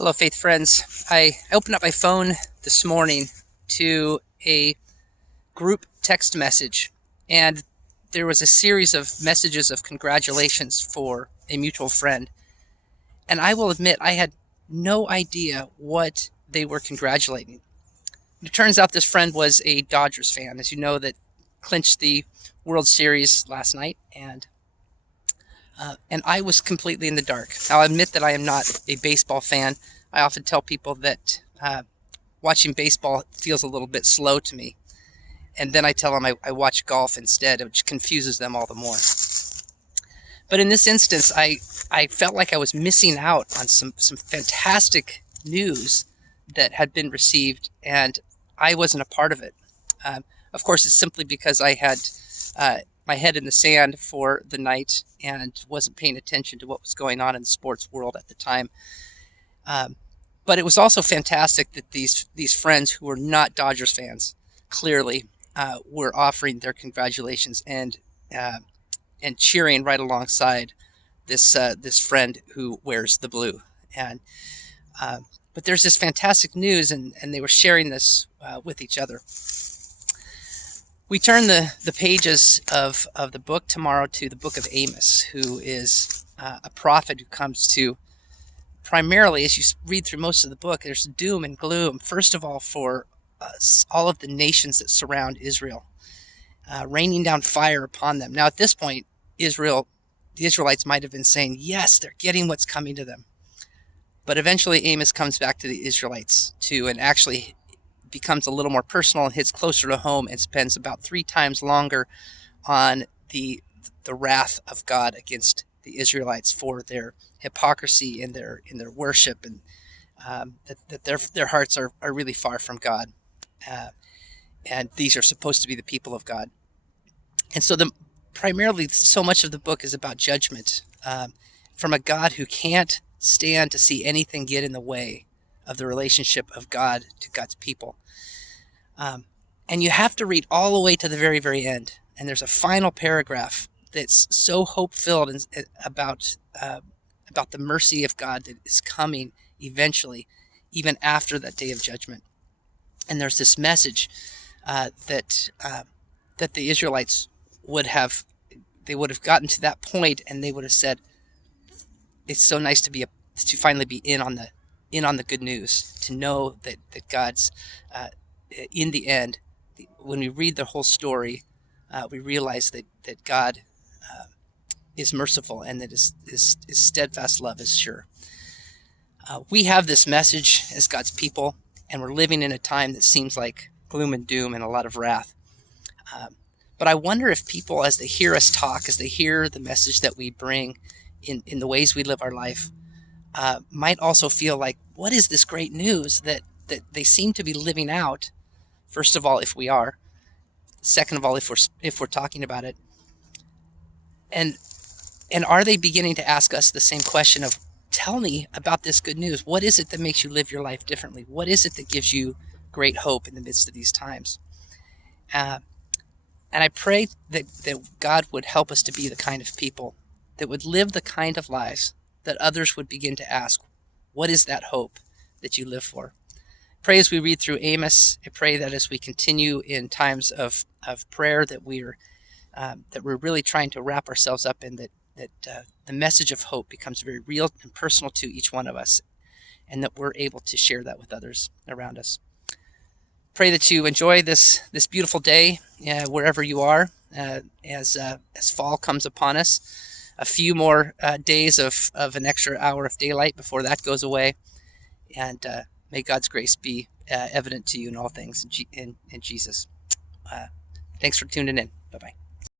Hello, Faith friends. I opened up my phone this morning to a group text message, and there was a series of messages of congratulations for a mutual friend. And I will admit, I had no idea what they were congratulating. It turns out this friend was a Dodgers fan, as you know, that clinched the World Series last night, and I was completely in the dark. I'll admit that I am not a baseball fan. I often tell people that watching baseball feels a little bit slow to me. And then I tell them I watch golf instead, which confuses them all the more. But in this instance, I felt like I was missing out on some fantastic news that had been received, and I wasn't a part of it. Of course, it's simply because I had my head in the sand for the night and wasn't paying attention to what was going on in the sports world at the time. But it was also fantastic that these friends who were not Dodgers fans clearly were offering their congratulations and cheering right alongside this friend who wears the blue. And but there's this fantastic news, and they were sharing this with each other. We turn the pages of the book tomorrow to the book of Amos, who is a prophet who comes to primarily, as you read through most of the book, there's doom and gloom, first of all, for all of the nations that surround Israel, raining down fire upon them. Now, at this point, the Israelites might have been saying, yes, they're getting what's coming to them. But eventually, Amos comes back to the Israelites too, and actually becomes a little more personal and hits closer to home and spends about 3 times longer on the wrath of God against the Israelites for their hypocrisy in their worship, and that their hearts are really far from God, and these are supposed to be the people of God. And so primarily so much of the book is about judgment from a God who can't stand to see anything get in the way of the relationship of God to God's people. And you have to read all the way to the very, very end. And there's a final paragraph that's so hope-filled about the mercy of God that is coming eventually, even after that day of judgment. And there's this message that the Israelites would have gotten to that point, and they would have said, "It's so nice to finally be in on the good news, to know that God's in the end." When we read the whole story, we realize that God is merciful, and that his steadfast love is sure. We have this message as God's people, and we're living in a time that seems like gloom and doom and a lot of wrath. But I wonder if people, as they hear us talk, as they hear the message that we bring in the ways we live our life, might also feel like, what is this great news that they seem to be living out? First of all, if we are. Second of all, if we're talking about it. And are they beginning to ask us the same question of, tell me about this good news. What is it that makes you live your life differently? What is it that gives you great hope in the midst of these times? And I pray that God would help us to be the kind of people that would live the kind of lives that others would begin to ask, what is that hope that you live for? Pray as we read through Amos. I pray that as we continue in times of prayer, that we're really trying to wrap ourselves up in that the message of hope becomes very real and personal to each one of us, and that we're able to share that with others around us. Pray that you enjoy this beautiful day wherever you are, as fall comes upon us. A few more days of an extra hour of daylight before that goes away, and may God's grace be evident to you in all things in Jesus. Thanks for tuning in. Bye-bye.